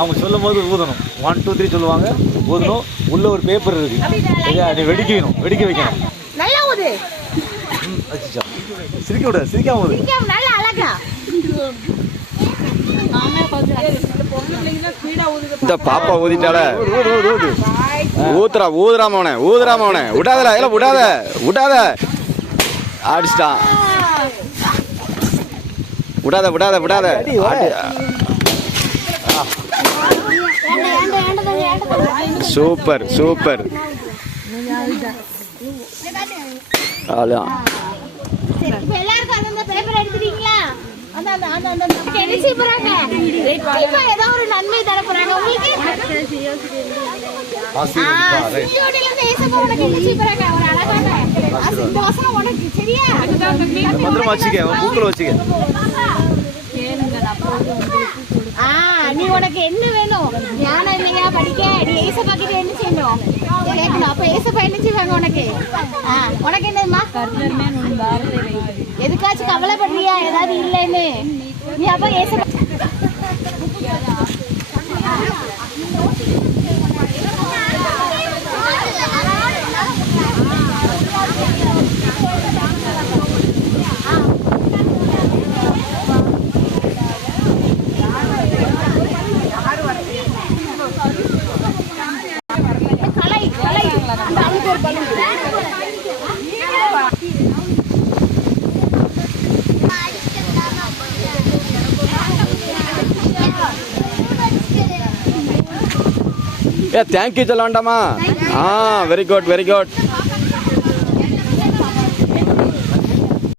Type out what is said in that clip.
அவங்க சொல்லும் போது ஊதணும். 1 2 3 சொல்லுவாங்க, ஊதணும். உள்ள ஒரு பேப்பர் இருக்கு, அதை வெடிக்கணும், வெடிக்க வைக்கணும். நல்லா ஊது. அச்சச்சோ, சிரிக்க விடாது, சிரிக்காம ஊது. நல்லா அழகா. இந்த பாப்பா ஊதிட்டால ஊத்துறா ஊதுறா மவனே, ஊதுறா மவனே, விடாதடா, இல்ல விடாத விடாத, அடிச்சிட்டான். விடாத விடாத விடாத. Super super. அதான் எல்லாருக்கும் அந்த பேப்பர் எடுத்துட்டீங்களா? என்ன செய்ய போறாங்க? ஏதோ ஒரு நன்மை தர போறாங்க உங்களுக்கு. நீ உனக்கு என்ன வேணும்? ஞானம் இல்லையா படிக்க? நீ ஏசப்பா கிட்ட என்ன செய்யணும் கேட்கணும். அப்ப ஏசப்பா என்ன செய்வாங்க உனக்கு? உனக்கு என்னம்மா? எதுக்காச்சும் கவலைப்படுறியா ஏதாவது இல்லைன்னு? நீ அப்ப ஏசப்பா தேங்க்யூ சொல்ல வேண்டாமா? Very good very good.